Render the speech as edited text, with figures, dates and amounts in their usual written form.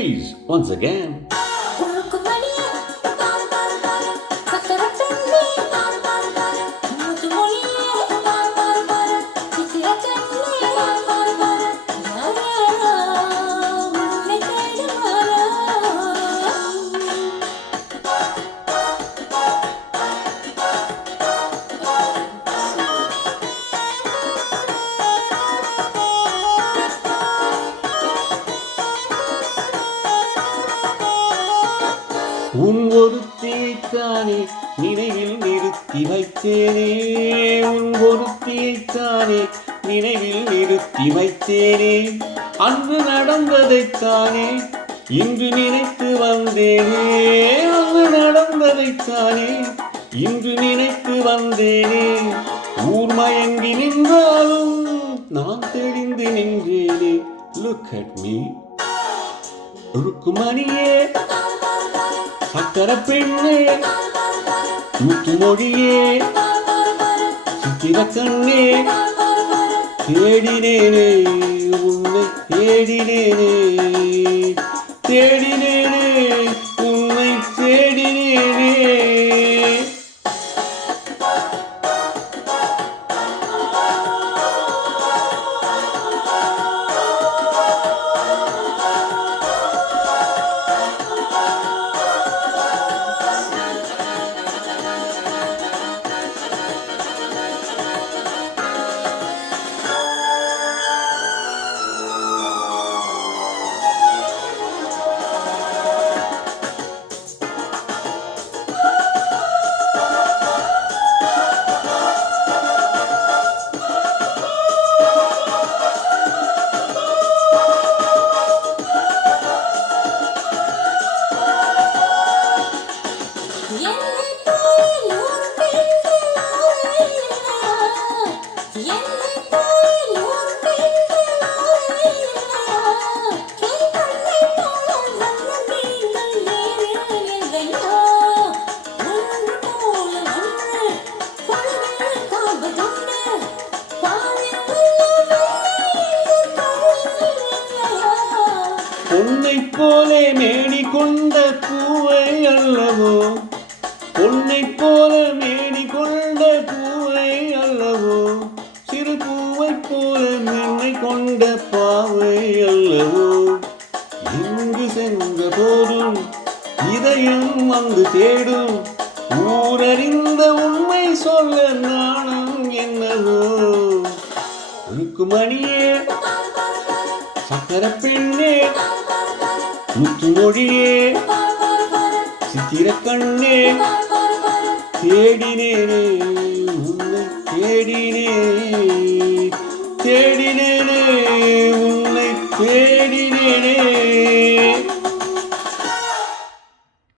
Please, once again. உன் ஒருத்தியைத்தானே நினைவில் நிறுத்தி வைத்தேனே, உன் ஒருத்தியைத்தானே நினைவில் நிறுத்தி வைத்தேனே, அன்று நடந்ததைத்தானே இன்று நினைத்து வந்தேனே, அன்று நடந்ததைத்தானே இன்று நினைத்து வந்தேனே, ஊர் மயங்கி நின்றாலும் நான் தெளிந்து நின்றேனே. Look at me. ருக்குமணியே, சக்கர பெண்ணே, முத்து மொழியே, சித்திர கண்ணே, தேடினேனே உன்னை தேடினேனே, தேடினேனே உன்னை தேடினேனே. பொன்னைப் போலே மேனி கொண்ட பூவை அல்லவோ, பொன்னைப் போல மேனி கொண்ட பூவை அல்லவோ, சிறு பூவைப் போல மென்மை கொண்ட பாவை அல்லவோ, எங்கு சென்ற போதும் இதயம் வந்து தேடும், ஊரறிந்த உண்மை சொல்ல நாணம் என்னவோ. ருக்குமணியே, சக்கர பெண்ணே, முத்து மொழியே, சித்திர கண்ணே, தேடினேனே உன்னை தேடினேனே, தேடினேனே உன்னை தேடினேனே.